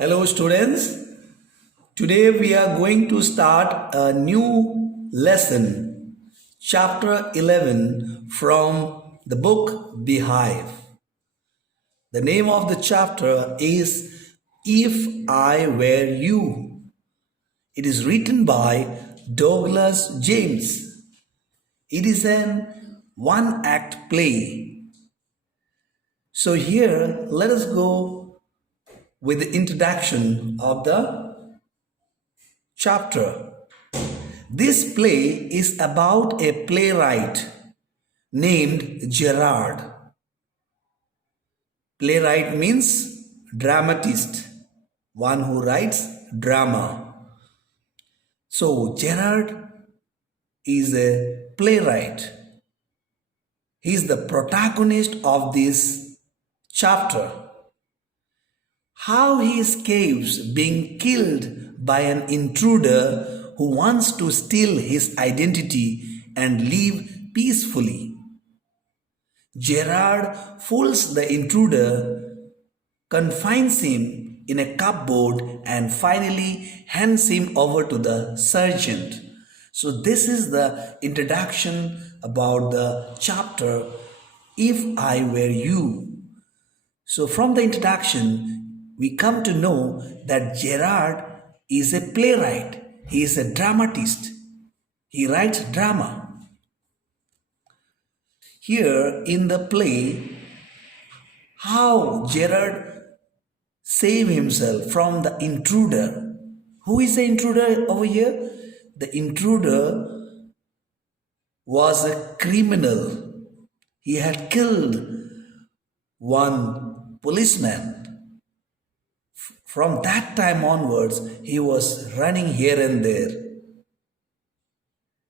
Hello, students. Today we are going to start a new lesson, chapter 11 from the book Beehive. The name of the chapter is If I Were You. It is written by Douglas James. It is an one act play. So, here let us go with the introduction of the chapter. This play is about a playwright named Gerard. Playwright means dramatist, one who writes drama. So, Gerard is a playwright. He is the protagonist of this chapter. How he escapes being killed by an intruder who wants to steal his identity and live peacefully. Gerard fools the intruder, confines him in a cupboard, and finally hands him over to the sergeant. So, this is the introduction about the chapter If I Were You. So, from the introduction, we come to know that Gerard is a playwright, he is a dramatist, he writes drama. Here in the play, how Gerard saved himself from the intruder. Who is the intruder over here? The intruder was a criminal. He had killed one policeman. From that time onwards, he was running here and there.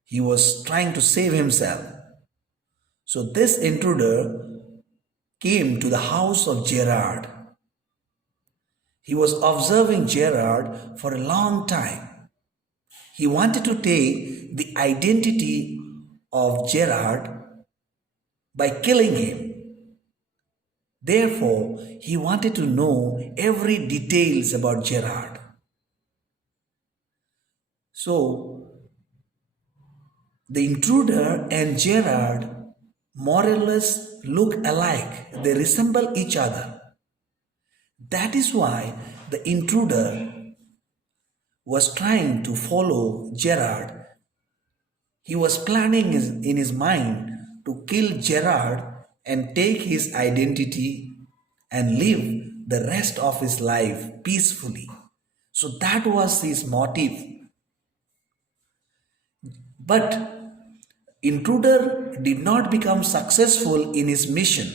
He was trying to save himself. So this intruder came to the house of Gerard. He was observing Gerard for a long time. He wanted to take the identity of Gerard by killing him. Therefore, he wanted to know every details about Gerard. So, the intruder and Gerard more or less look alike. They resemble each other. That is why the intruder was trying to follow Gerard. He was planning in his mind to kill Gerard and take his identity and live the rest of his life peacefully. So that was his motive. But intruder did not become successful in his mission.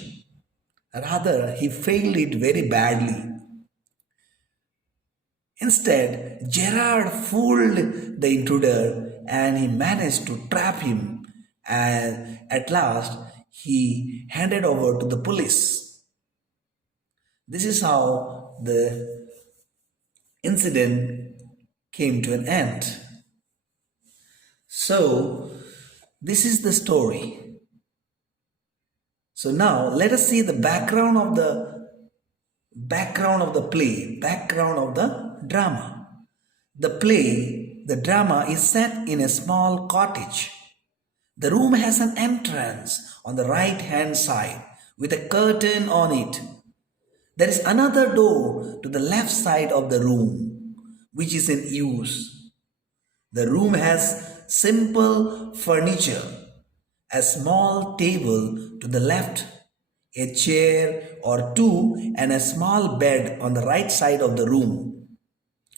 Rather, he failed it very badly. Instead, Gerard fooled the intruder and he managed to trap him, and at last he handed over to the police. This is how the incident came to an end. So, this is the story. So now let us see the background of the play, background of the drama. The play, the drama is set in a small cottage. The room has an entrance on the right hand side with a curtain on it. There is another door to the left side of the room which is in use. The room has simple furniture, a small table to the left, a chair or two, and a small bed on the right side of the room.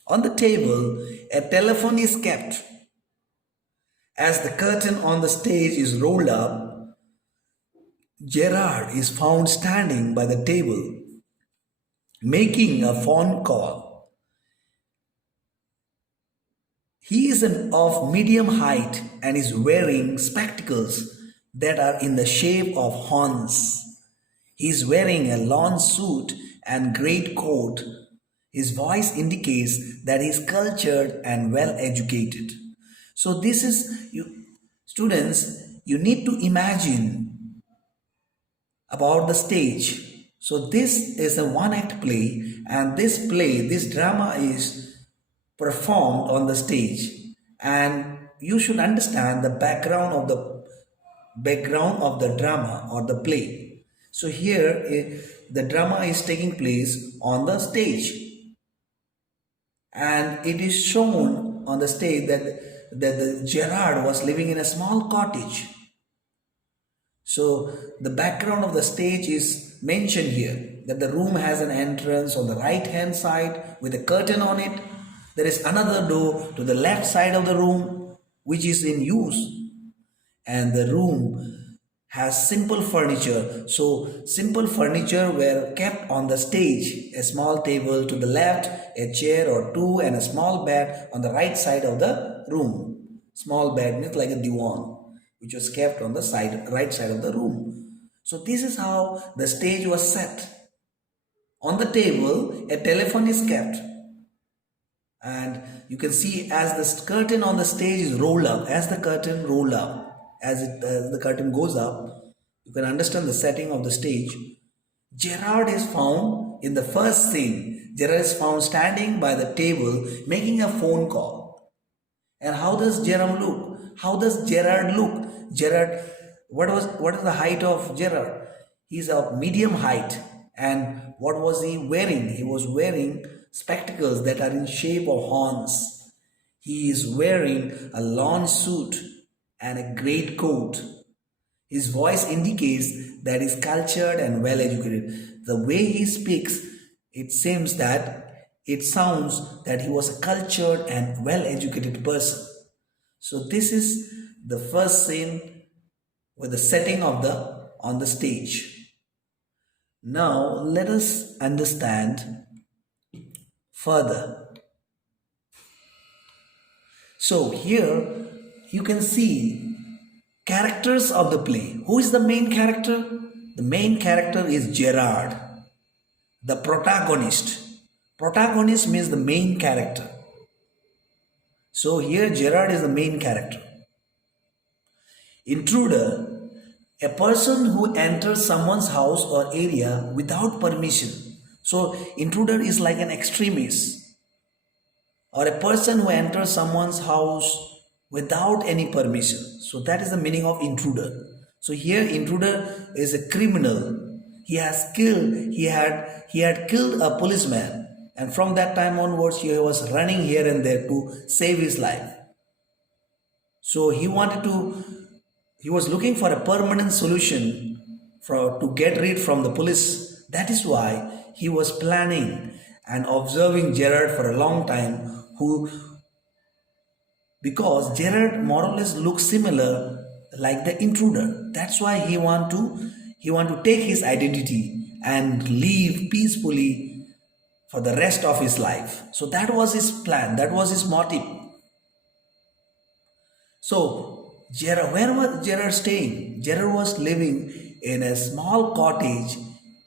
On the table, a telephone is kept. As the curtain on the stage is rolled up, Gerard is found standing by the table, making a phone call. He is of medium height and is wearing spectacles that are in the shape of horns. He is wearing a lawn suit and great coat. His voice indicates that he is cultured and well educated. So this is, students, you need to imagine about the stage. So this is a one-act play, and this drama is performed on the stage, and you should understand the background of the drama or the play. So here the drama is taking place on the stage, and it is shown on the stage that the Gerard was living in a small cottage. So the background of the stage is mentioned here, that the room has an entrance on the right hand side with a curtain on it. There is another door to the left side of the room which is in use, and the room has simple furniture. So simple furniture were kept on the stage: a small table to the left, a chair or two, and a small bed on the right side of the room. Small bed means like a divan, which was kept on the right side of the room. So this is how the stage was set. On the table, a telephone is kept, and you can see as the curtain on the stage is rolled up, as the curtain roll up, as the curtain goes up, you can understand the setting of the stage. Gerard is found in the first scene. Gerard is found standing by the table making a phone call. And how does Gerard look? How does Gerard look? Gerard, what is the height of Gerard? He's of medium height. And what was he wearing? He was wearing spectacles that are in shape of horns. He is wearing a lawn suit and a great coat. His voice indicates that he's cultured and well educated. The way he speaks, it sounds that he was a cultured and well educated person. So this is the first scene with the setting of on the stage. Now let us understand further. So here you can see characters of the play. Who is the main character? The main character is Gerard, the protagonist. Protagonist means the main character. So here Gerard is the main character. Intruder, a person who enters someone's house or area without permission. So intruder is like an extremist, or a person who enters someone's house without any permission. So that is the meaning of intruder. So here intruder is a criminal. He had killed a policeman, and from that time onwards he was running here and there to save his life. So he was looking for a permanent solution to get rid from the police. That is why he was planning and observing Gerard for a long time, because Gerard more or less looks similar like the intruder. That's why he want to take his identity and live peacefully for the rest of his life. So that was his plan, that was his motive. So Gerard, where was Gerard staying? Gerard was living in a small cottage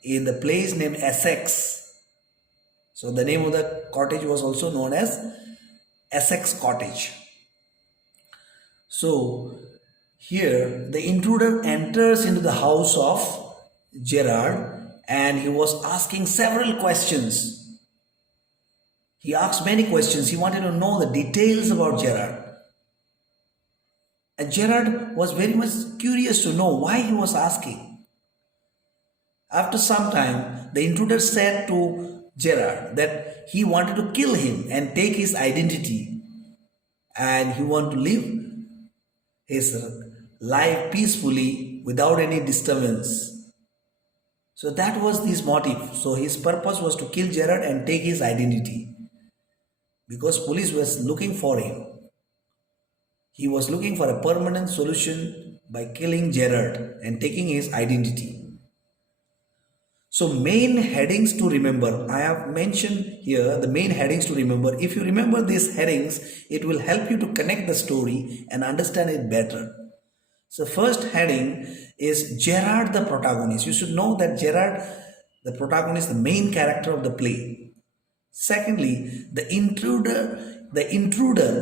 in the place named Essex. So the name of the cottage was also known as Essex Cottage. So here the intruder enters into the house of Gerard, and he was asking several questions. He asked many questions. He wanted to know the details about Gerard. And Gerard was very much curious to know why he was asking. After some time, the intruder said to Gerard that he wanted to kill him and take his identity, and he wanted to live his life peacefully without any disturbance. So that was his motive. So his purpose was to kill Gerard and take his identity, because police was looking for him. He was looking for a permanent solution by killing Gerard and taking his identity. So main headings to remember. I have mentioned here the main headings to remember. If you remember these headings, it will help you to connect the story and understand it better. So first heading is Gerard the protagonist. You should know that Gerard the protagonist, the main character of the play. Secondly, the intruder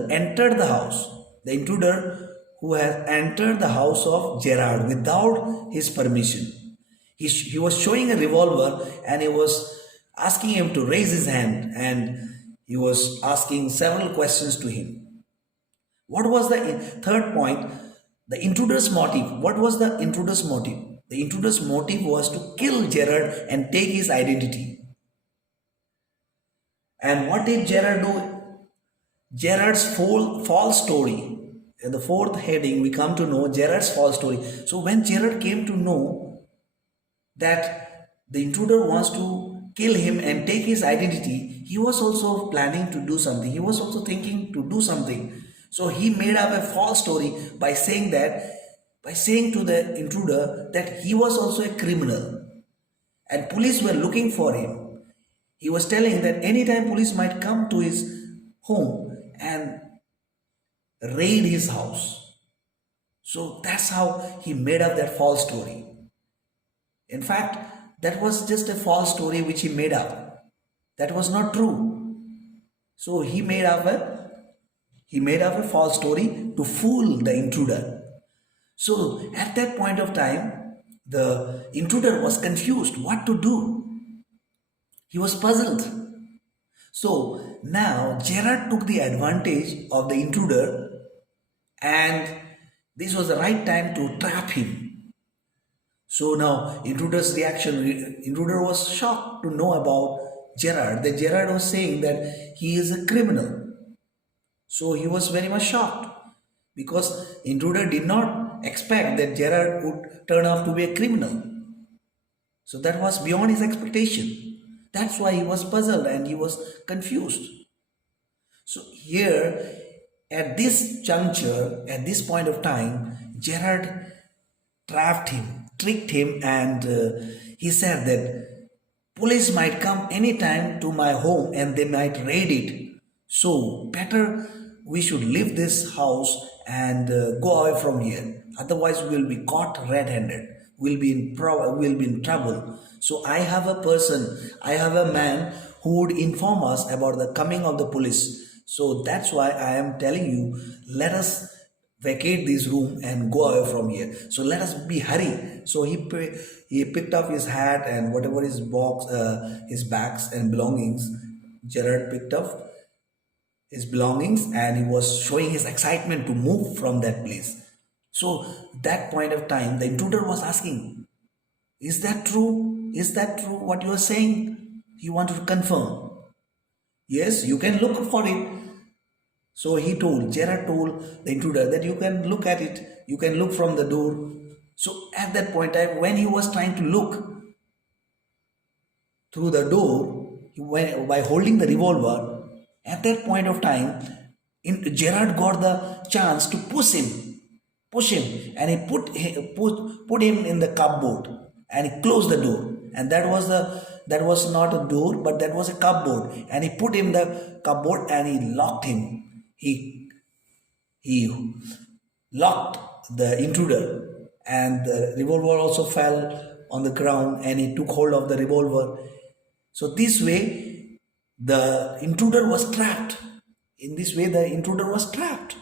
entered the house. The intruder who has entered the house of Gerard without his permission. He was showing a revolver and he was asking him to raise his hand, and he was asking several questions to him. What was the third point? The intruder's motive. What was the intruder's motive? The intruder's motive was to kill Gerard and take his identity. And what did Gerard do? Gerard's false story. In the fourth heading, we come to know Gerard's false story. So when Gerard came to know that the intruder wants to kill him and take his identity, he was also planning to do something. He was also thinking to do something. So he made up a false story by saying to the intruder that he was also a criminal and police were looking for him. He was telling that anytime police might come to his home and raid his house. So that's how he made up that false story. In fact, that was just a false story which he made up. That was not true. So he made up a false story to fool the intruder. So at that point of time, the intruder was confused what to do. He was puzzled. So now Gerard took the advantage of the intruder, and this was the right time to trap him. So now intruder was shocked to know about Gerard, that Gerard was saying that he is a criminal. So he was very much shocked because intruder did not expect that Gerard would turn out to be a criminal. So that was beyond his expectation. That's why he was puzzled and he was confused. So here, at this juncture, at this point of time, Gerard trapped him, tricked him, and he said that police might come anytime to my home and they might raid it. So better we should leave this house and go away from here. Otherwise, we will be caught red-handed. We'll be in trouble. So I have a man who would inform us about the coming of the police. So that's why I am telling you, let us vacate this room and go away from here. So let us be hurry. So he picked up his hat and whatever his bags and belongings. Gerard picked up his belongings and he was showing his excitement to move from that place. So that point of time, the intruder was asking, is that true? Is that true what you are saying? He wanted to confirm. Yes, you can look for it. So Gerard told the intruder that you can look at it. You can look from the door. So at that point in time, when he was trying to look through the door, by holding the revolver, at that point of time, Gerard got the chance to push him, and he put him in the cupboard, and he closed the door. And that was not a door, but that was a cupboard. And he put him in the cupboard and he locked him. He locked the intruder, and the revolver also fell on the ground, and he took hold of the revolver. So this way, the intruder was trapped. In this way, the intruder was trapped.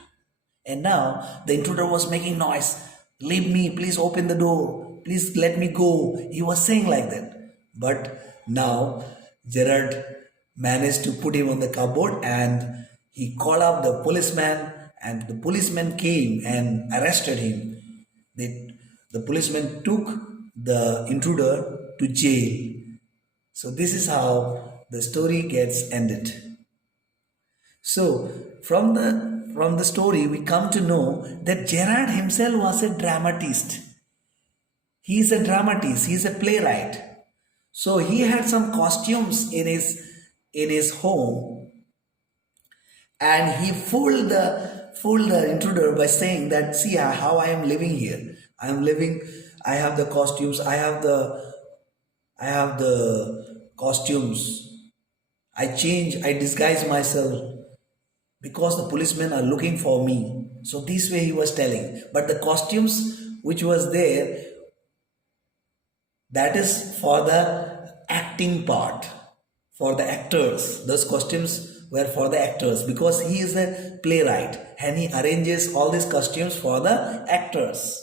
And now the intruder was making noise. Leave me, please open the door. Please let me go. He was saying like that. But now Gerard managed to put him on the cupboard and he called up the policeman, and the policeman came and arrested him. The policeman took the intruder to jail. So this is how the story gets ended. So from the story we come to know that Gerard himself was a dramatist. He is a dramatist, he is a playwright. So he had some costumes in his home, and he fooled the intruder by saying that, see how I am living here. I have the costumes, I have the costumes. I disguise myself because the policemen are looking for me. So this way he was telling. But the costumes which was there, that is for the acting part, for the actors. Those costumes were for the actors because he is a playwright and he arranges all these costumes for the actors.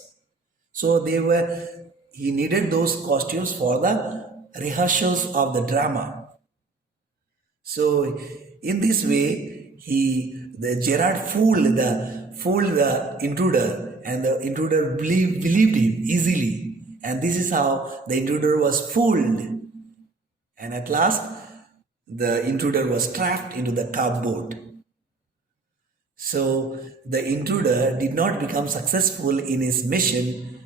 So they were he needed those costumes for the rehearsals of the drama. So in this way, the Gerard fooled the intruder, and the intruder believed him easily. And this is how the intruder was fooled. And at last, the intruder was trapped into the cupboard. So the intruder did not become successful in his mission.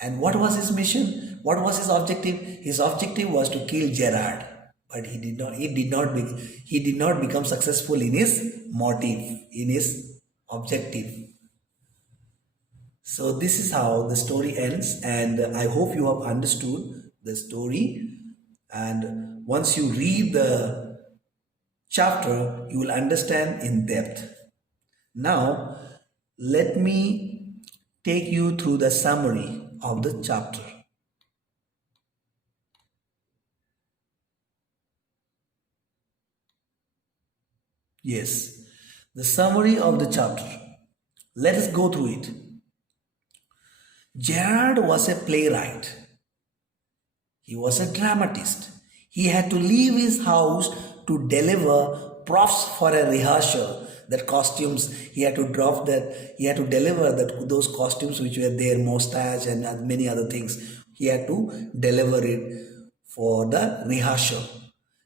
And what was his mission? What was his objective? His objective was to kill Gerard. But he did not become successful in his motive, in his objective. So this is how the story ends, and I hope you have understood the story. And once you read the chapter, you will understand in depth. Now, let me take you through the summary of the chapter. Yes, the summary of the chapter. Let us go through it. Gerard was a playwright. He was a dramatist. He had to leave his house to deliver props for a rehearsal. That costumes, he had to drop that, he had to deliver those costumes which were there, mustache and many other things. He had to deliver it for the rehearsal.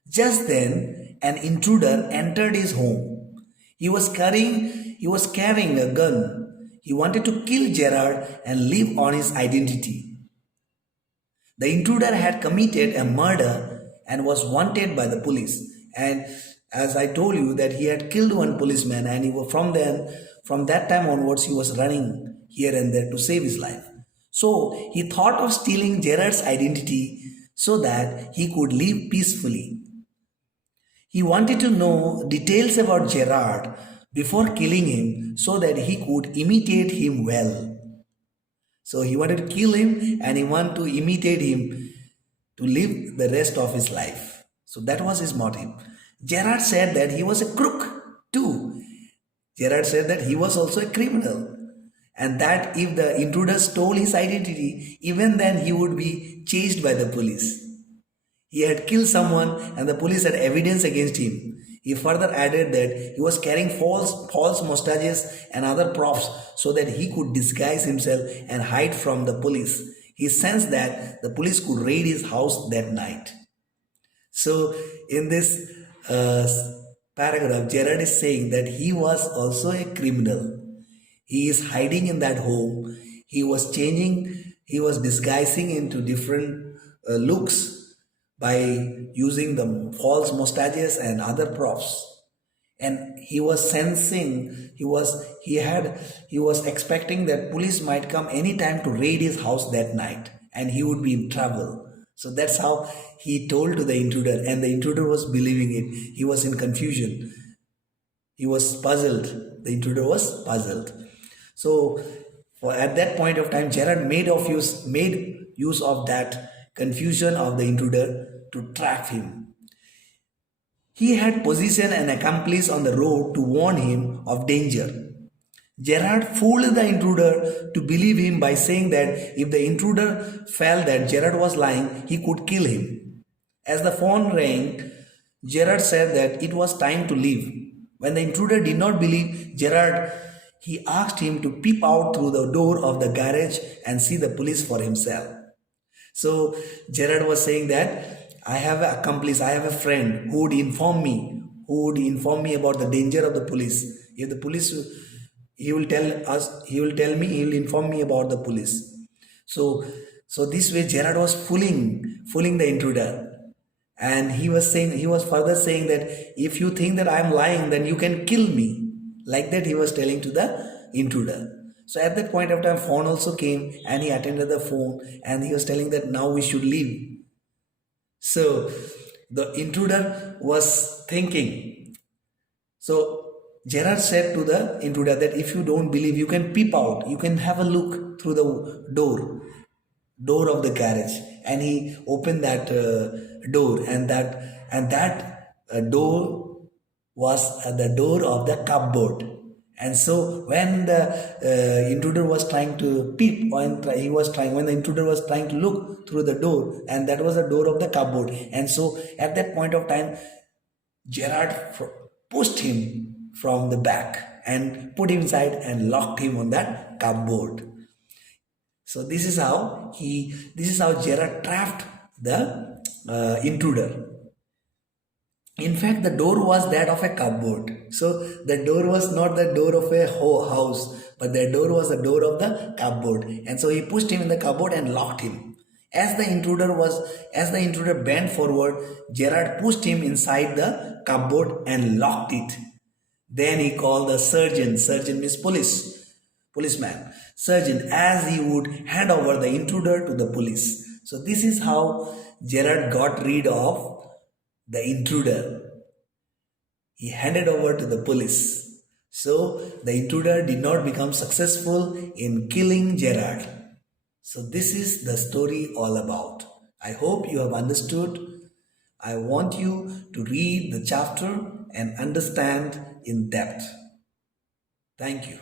Just then, an intruder entered his home. He was carrying a gun. He wanted to kill Gerard and live on his identity. The intruder had committed a murder and was wanted by the police. And as I told you that he had killed one policeman, and from that time onwards he was running here and there to save his life. So he thought of stealing Gerard's identity so that he could live peacefully. He wanted to know details about Gerard before killing him so that he could imitate him well. So he wanted to kill him and he wanted to imitate him to live the rest of his life. So that was his motive. Gerard said that he was a crook too. Gerard said that he was also a criminal, and that if the intruder stole his identity, even then he would be chased by the police. He had killed someone and the police had evidence against him. He further added that he was carrying false mustaches and other props so that he could disguise himself and hide from the police. He sensed that the police could raid his house that night. So in this paragraph, Gerard is saying that he was also a criminal. He is hiding in that home. He was disguising into different looks by using the false mustaches and other props. And he was sensing, he was expecting that police might come anytime to raid his house that night and he would be in trouble. So that's how he told to the intruder, and the intruder was believing it. He was in confusion. He was puzzled. The intruder was puzzled. So at that point of time, Gerard made use of that confusion of the intruder to trap him. He had positioned an accomplice on the road to warn him of danger. Gerard fooled the intruder to believe him by saying that if the intruder felt that Gerard was lying, he could kill him. As the phone rang, Gerard said that it was time to leave. When the intruder did not believe Gerard, he asked him to peep out through the door of the garage and see the police for himself. So Gerard was saying that I have an accomplice, I have a friend who would inform me about the danger of the police. If the police, he will inform me about the police. So this way Gerard was fooling the intruder. And he was further saying that if you think that I am lying, then you can kill me. Like that he was telling to the intruder. So at that point of time, phone also came and he attended the phone and he was telling that now we should leave. So the intruder was thinking. So Gerard said to the intruder that if you don't believe, you can peep out, you can have a look through the door of the garage. And he opened that door, and that door was the door of the cupboard. And so when the intruder was trying to peep, when the intruder was trying to look through the door, and that was the door of the cupboard. And so at that point of time, Gerard pushed him from the back and put him inside and locked him on that cupboard. So this is how Gerard trapped the intruder. In fact, the door was that of a cupboard. So the door was not the door of a house, but the door was the door of the cupboard. And so he pushed him in the cupboard and locked him. As the intruder bent forward, Gerard pushed him inside the cupboard and locked it. Then he called the surgeon. Surgeon means policeman. Surgeon, as he would hand over the intruder to the police. So this is how Gerard got rid of the intruder. He handed over to the police. So the intruder did not become successful in killing Gerard. So this is the story all about. I hope you have understood. I want you to read the chapter and understand in depth. Thank you.